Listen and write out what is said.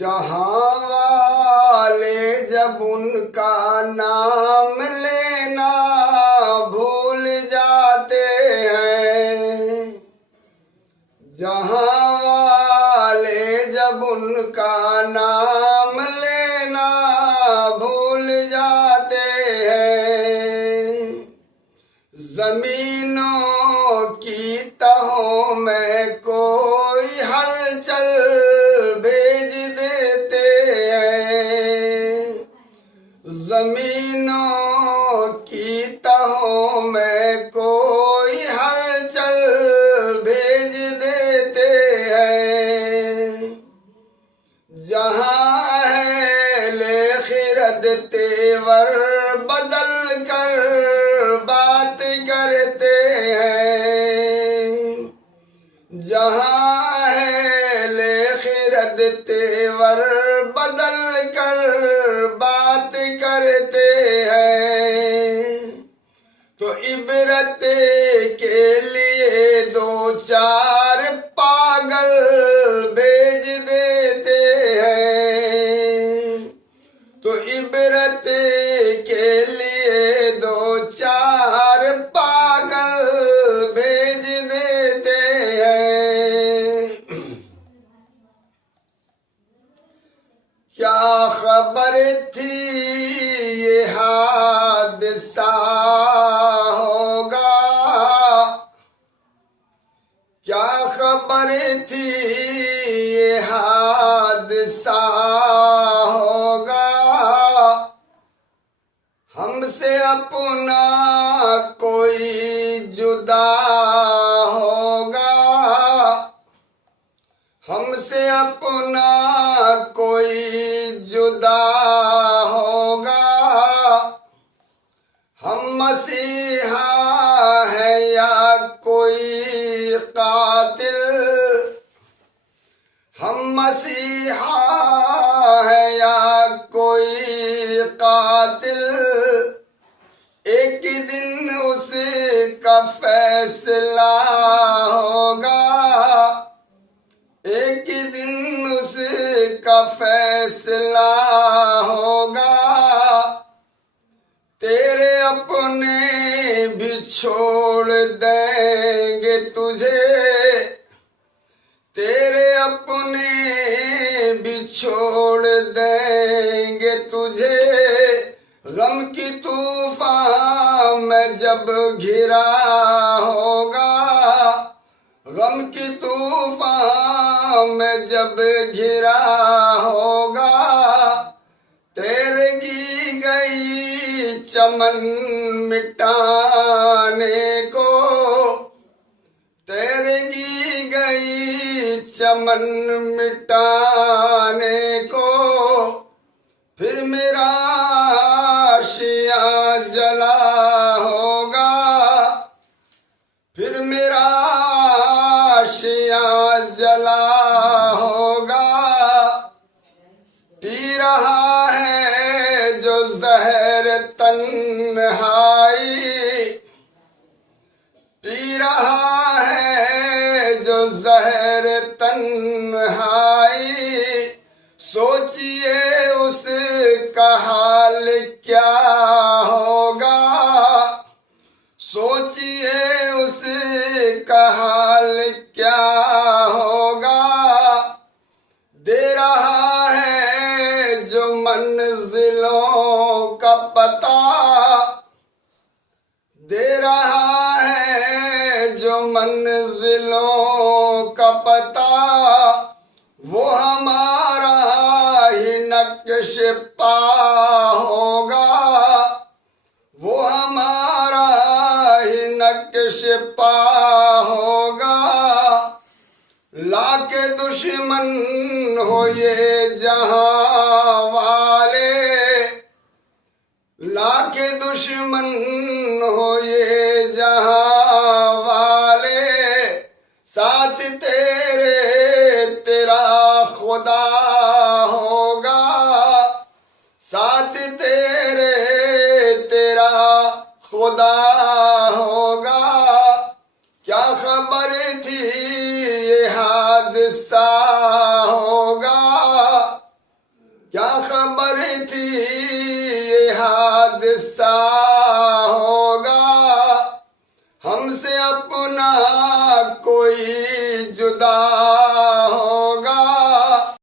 जहाँ वाले जब उनका नाम लेना भूल जाते हैं, जहाँ वाले जब उनका नाम लेना भूल जाते हैं, जमीनों की तहों में कोई हलचल भेज देते हैं, जमीनों की तहों में कोई हलचल भेज देते हैं, जहाँ अहले खिरद तेवर बदल कर बात करते हैं, जहाँ अहले खिरद तेवर बदल कर बात करते हैं, तो इबरत के लिए दो चार पागल भेज देते हैं, तो इबरत के लिए दो चार पागल भेज देते हैं। क्या खबर थी ये हादसा होगा, क्या खबर थी ये हादसा होगा, हमसे अपना कोई जुदा होगा, हमसे अपना कोई जुदा होगा, हम मसीहा है या कोई कातिल, हम मसीहा है या कोई कातिल, एक दिन उसका फैसला होगा, एक दिन उसका फैसला होगा, तेरे अपने भी छोड़ देंगे तुझे, तेरे अपने भी छोड़ देंगे तुझे, गम की तूफान में जब घिरा होगा, गम की तूफान में जब घिरा होगा, तेरे की गई चमन मिटाने को, तेरे की गई चमन मिटाने को, फिर मेरा आशियाँ जला होगा, फिर मेरा आशियाँ जला होगा, पी रहा है जो जहर तन्हाई, पी रहा है जो जहर तन्हाई, सोचिए उसका हाल क्या होगा, सोचिए उसका हाल क्या होगा, दे रहा है जो मंजिलों का पता, दे रहा है जो मंजिलों का पता, वो हमारा ही नक्श पा होगा, वो हमारा ही नक्श पा होगा, लाके दुश्मन हो ये जहां वाले, लाके दुश्मन हो ये जहां वाले, साथ तेरा खुदा होगा, साथ तेरा खुदा होगा, क्या खबर थी ये हादसा होगा, क्या खबर थी ये हादसा होगा, हमसे अपना कोई जुदा